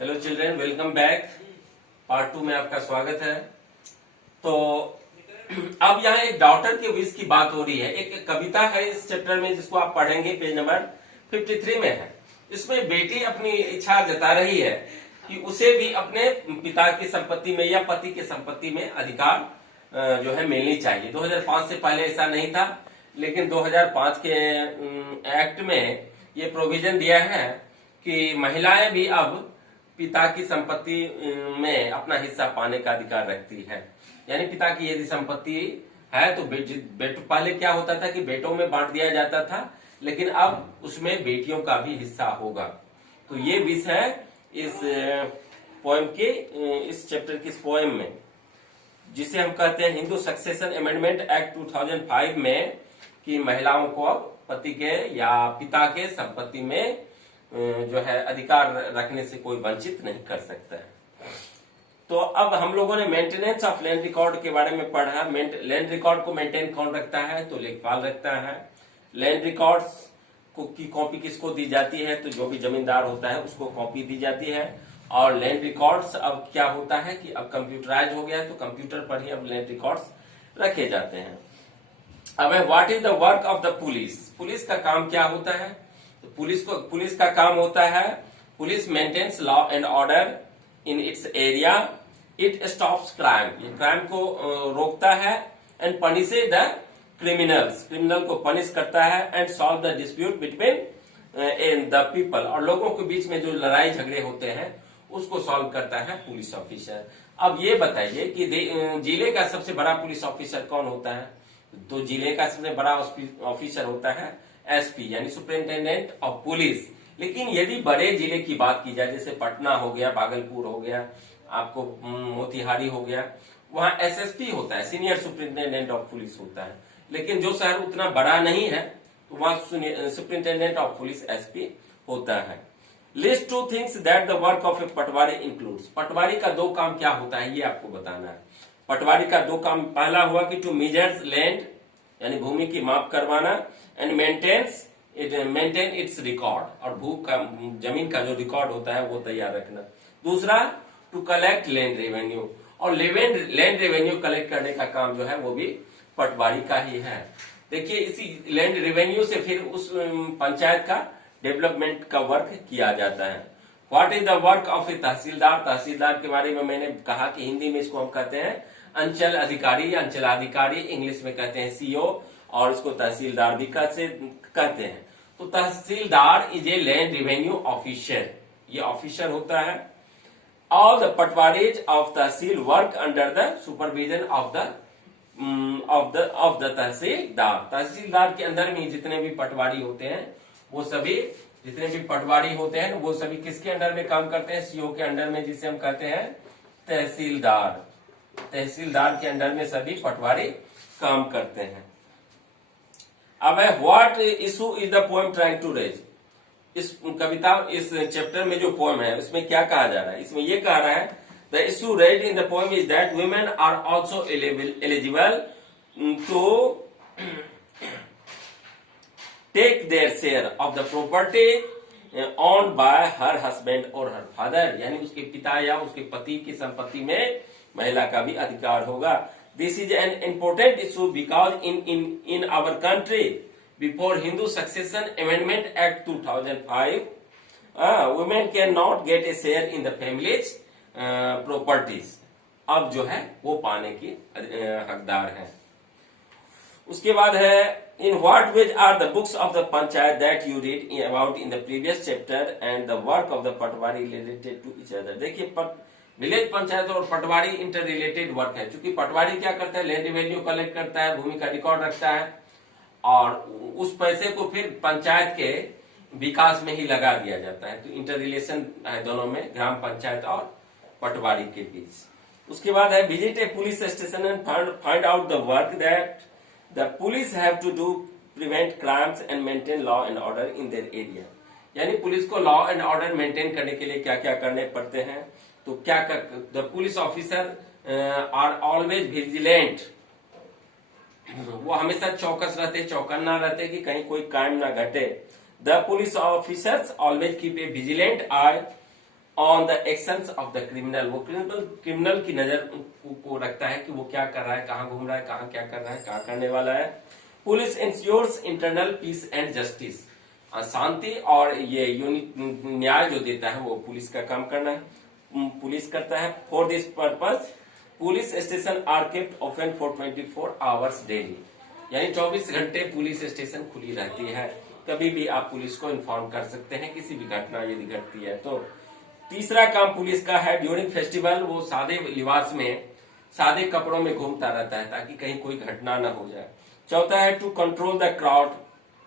Hello children, welcome back. Part 2 में आपका स्वागत है। तो अब यहाँ एक डॉटर के विश की बात हो रही है। एक कविता है इस चैप्टर में जिसको आप पढ़ेंगे, पेज नंबर 53 में है। इसमें बेटी अपनी इच्छा जता रही है कि उसे भी अपने पिता की संपत्ति में या पति की संपत्ति में अधिकार जो है मिलनी चाहिए। 2005 से पहले ऐसा नहीं था, लेकिन 2005 के एक्ट में ये प्रोविजन दिया है कि महिलाएं भी अब पिता की संपत्ति में अपना हिस्सा पाने का अधिकार रखती है। यानी पिता की यदि संपत्ति है तो पहले क्या होता था कि बेटों में बांट दिया जाता था, लेकिन अब उसमें बेटियों का भी हिस्सा होगा। तो ये विषय है इस पोएम के, इस चैप्टर की इस पोएम में, जिसे हम कहते हैं हिंदू सक्सेशन अमेंडमेंट एक्ट 2005 में, कि महिलाओं को अब पति के या पिता के संपत्ति में जो है अधिकार रखने से कोई वंचित नहीं कर सकता है। तो अब हम लोगों ने मेंटेनेंस ऑफ लैंड रिकॉर्ड के बारे में पढ़ा। लैंड रिकॉर्ड को मेंटेन कौन रखता है? तो लेखपाल रखता है। लैंड रिकॉर्ड्स की कॉपी किसको दी जाती है? तो जो भी जमींदार होता है उसको कॉपी दी जाती है। और लैंड रिकॉर्ड्स अब क्या होता है कि अब कंप्यूटराइज हो गया है, तो कंप्यूटर पर ही अब लैंड रिकॉर्ड्स रखे जाते हैं। अब what is the work of the police? Police का काम क्या होता है? तो पुलिस का काम होता है, police maintains law and order in its area, it stops crime, ये क्राइम को रोकता है, एंड पनिशेज द क्रिमिनल को पनिश करता है, and solve the dispute between the people, और लोगों के बीच में जो लड़ाई झगड़े होते हैं उसको सॉल्व करता है पुलिस ऑफिसर। अब ये बताइए कि जिले का सबसे बड़ा पुलिस ऑफिसर कौन होता है? तो जिले का सबसे बड़ा ऑफिसर होता है एसपी, यानी सुपरिंटेंडेंट ऑफ पुलिस। लेकिन यदि बड़े जिले की बात की जाए, जैसे पटना हो गया, भागलपुर हो गया, आपको मोतिहारी हो गया, वहां एसएसपी होता है, सीनियर सुपरिंटेंडेंट ऑफ पुलिस होता है। लेकिन जो शहर उतना बड़ा नहीं है तो वहां सुपरिंटेंडेंट ऑफ पुलिस एसपी होता है। List 2 things that the work of a patwari includes. Patwari का 2 काम क्या होता है ये आपको बताना है। पटवारी का 2 काम, पहला हुआ कि टू मेजर्स लैंड, यानी भूमि की माप करवाना, एंड मेंटेन इट्स रिकॉर्ड, और जमीन का जो रिकॉर्ड होता है वो तैयार रखना। दूसरा, टू कलेक्ट लैंड रेवेन्यू, और लैंड रेवेन्यू कलेक्ट करने का काम जो है वो भी पटवारी का ही है। देखिए, इसी लैंड रेवेन्यू से फिर उस पंचायत का डेवलपमेंट का वर्क किया जाता है। What is the work of a tehsildar? Tehsildar के बारे में मैंने कहा कि हिंदी में इसको हम कहते हैं अंचल अधिकारी या अंचलाधिकारी, इंग्लिश में कहते हैं सीओ, और इसको तहसीलदार भी कहते हैं। तो tehsildar is a land revenue officer, ये ऑफिसर होता है। All the patwaris of tehsil work under the supervision of the tehsildar. Tehsildar के अंदर में जितने भी पटवारी होते हैं वो सभी, जितने भी पटवारी होते हैं वो सभी किसके अंडर में काम करते हैं? सीओ के अंडर में, जिसे हम कहते हैं तहसीलदार। तहसीलदार के अंडर में सभी पटवारी काम करते हैं। अब है what issue is the poem trying to raise? इस कविता, इस चैप्टर में जो पोएम है उसमें क्या कहा जा रहा है? इसमें ये कहा रहा है, the issue raise in the poem is that women are also eligible to take their share of the property owned by her husband और हर फादर, यानी उसके पिता या उसके पति की संपत्ति में महिला का भी अधिकार होगा। This is an important issue because in our country before Hindu succession amendment act 2005 women can not get a share in the families properties. अब जो है वो पाने की हकदार है। उसके बाद है, in what ways are the books of the panchayat that you read about in the previous chapter and the work of the patwari related to each other? देखिए, विलेज पंचायत और पटवारी इंटर रिलेटेड वर्क है। क्योंकि पटवारी क्या करता है? Land revenue collect करता है, भूमि का रिकॉर्ड रखता है, और उस पैसे को फिर पंचायत के विकास में ही लगा दिया जाता है। तो इंटर रिलेशन है दोनों में, ग्राम पंचायत और पटवारी के बीच। उसके बाद है, visit A police station and find out the work that The police have to do prevent crimes and maintain law and order in their area. यानी पुलिस को लॉ एंड ऑर्डर मेंटेन करने के लिए क्या क्या करने पड़ते हैं? तो क्या the police officer are always vigilant, वो हमेशा चौकस रहते, चौकन्ना रहते कि कहीं कोई क्राइम ना घटे। The police officers always keep a vigilant I on the actions of the criminal, वो क्रिमिनल की नजर को रखता है कि वो क्या कर रहा है, कहाँ घूम रहा है, कहाँ क्या कर रहा है, कहाँ करने वाला है। Police ensures internal peace and justice, शांति और ये न्याय जो देता है वो पुलिस का काम करना है, पुलिस करता है। For this purpose police station are kept open for 24 hours daily, यानी 24 घंटे पुलिस स्टेशन खुली रहती है, कभी भी आप पुलिस को इन्फॉर्म कर सकते हैं किसी भी घटना यदि घटती है तो। तीसरा काम पुलिस का है ड्यूरिंग फेस्टिवल, वो सादे लिबास में, सादे कपड़ों में घूमता रहता है ताकि कहीं कोई घटना न हो जाए। चौथा है टू कंट्रोल द क्राउड,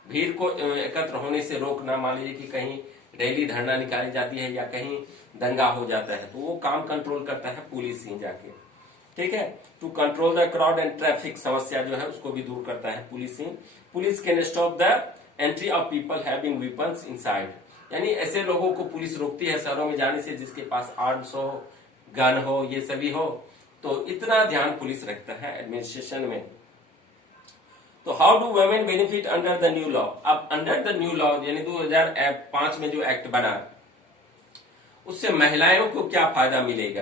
भीड़ को एकत्र होने से रोकना। मान लीजिए कि कहीं रैली धरना निकाली जाती है या कहीं दंगा हो जाता है तो वो काम कंट्रोल करता है पुलिस ही जाके, ठीक है। To control the crowd and traffic, समस्या जो है उसको भी दूर करता है पुलिस ही। Police can stop the entry of people having weapons inside, यानी ऐसे लोगों को पुलिस रोकती है शहरों में जाने से जिसके पास आर्म्स हो, गन हो, ये सभी हो, तो इतना ध्यान पुलिस रखता है एडमिनिस्ट्रेशन में। तो how do women benefit under the new law, अब अंडर द न्यू लॉ यानी 2005 में जो एक्ट बना उससे महिलाओं को क्या फायदा मिलेगा।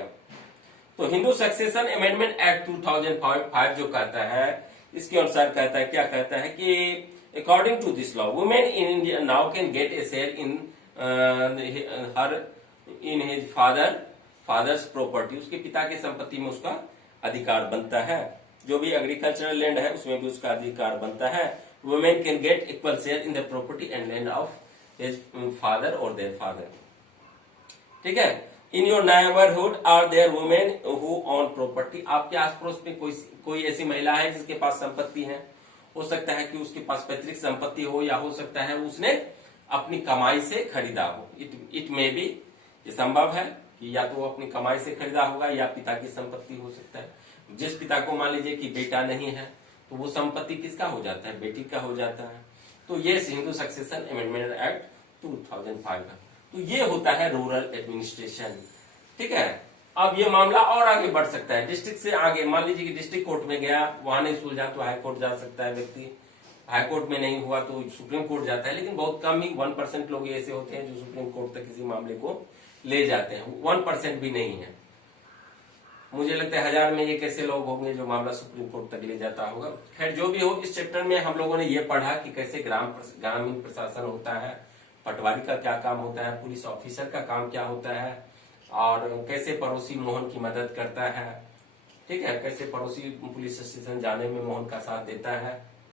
तो हिंदू सक्सेशन अमेंडमेंट एक्ट 2005 जो कहता है, इसके अनुसार कहता है, क्या कहता है कि according to this law women in India now can get a share in his father's property, उसके पिता की संपत्ति में उसका अधिकार बनता है, जो भी एग्रीकल्चरल लैंड है उसमें भी उसका अधिकार बनता है। women can get equal share in the property and land of his father or their father, ठीक है। In your neighbourhood are there women who own property, आपके आस पड़ोस में कोई ऐसी महिला है जिसके पास संपत्ति है, हो सकता है कि उसके पास पैतृक संपत्ति हो या हो सकता है उसने अपनी कमाई से खरीदा हो। इट में भी ये संभव है कि या तो वो अपनी कमाई से खरीदा होगा या पिता की संपत्ति हो सकता है। जिस पिता को मान लीजिए कि बेटा नहीं है तो वो संपत्ति किसका हो जाता है, बेटी का हो जाता है। तो ये हिंदू सक्सेशन अमेंडमेंट एक्ट 2005 का, तो ये होता है रूरल एडमिनिस्ट्रेशन, ठीक है। अब ये मामला और आगे बढ़ सकता है, डिस्ट्रिक्ट से आगे, मान लीजिए कि डिस्ट्रिक्ट कोर्ट में गया, वहां नहीं सुलझा तो हाई कोर्ट जा सकता है व्यक्ति, हाई कोर्ट में नहीं हुआ तो सुप्रीम कोर्ट जाता है, लेकिन बहुत कम ही 1% लोग ऐसे होते हैं जो सुप्रीम कोर्ट तक किसी मामले को ले जाते हैं, 1% भी नहीं है। मुझे लगता है 1000 में एक ऐसे लोग होंगे जो मामला सुप्रीम कोर्ट तक ले जाता होगा। खैर जो भी हो, इस चैप्टर में हम लोगों ने ये पढ़ा कि कैसे ग्रामीण प्रशासन होता है, पटवारी का क्या काम होता है, पुलिस ऑफिसर का काम क्या होता है, और कैसे पड़ोसी मोहन की मदद करता है, ठीक है, कैसे पड़ोसी पुलिस स्टेशन जाने में मोहन का साथ देता है।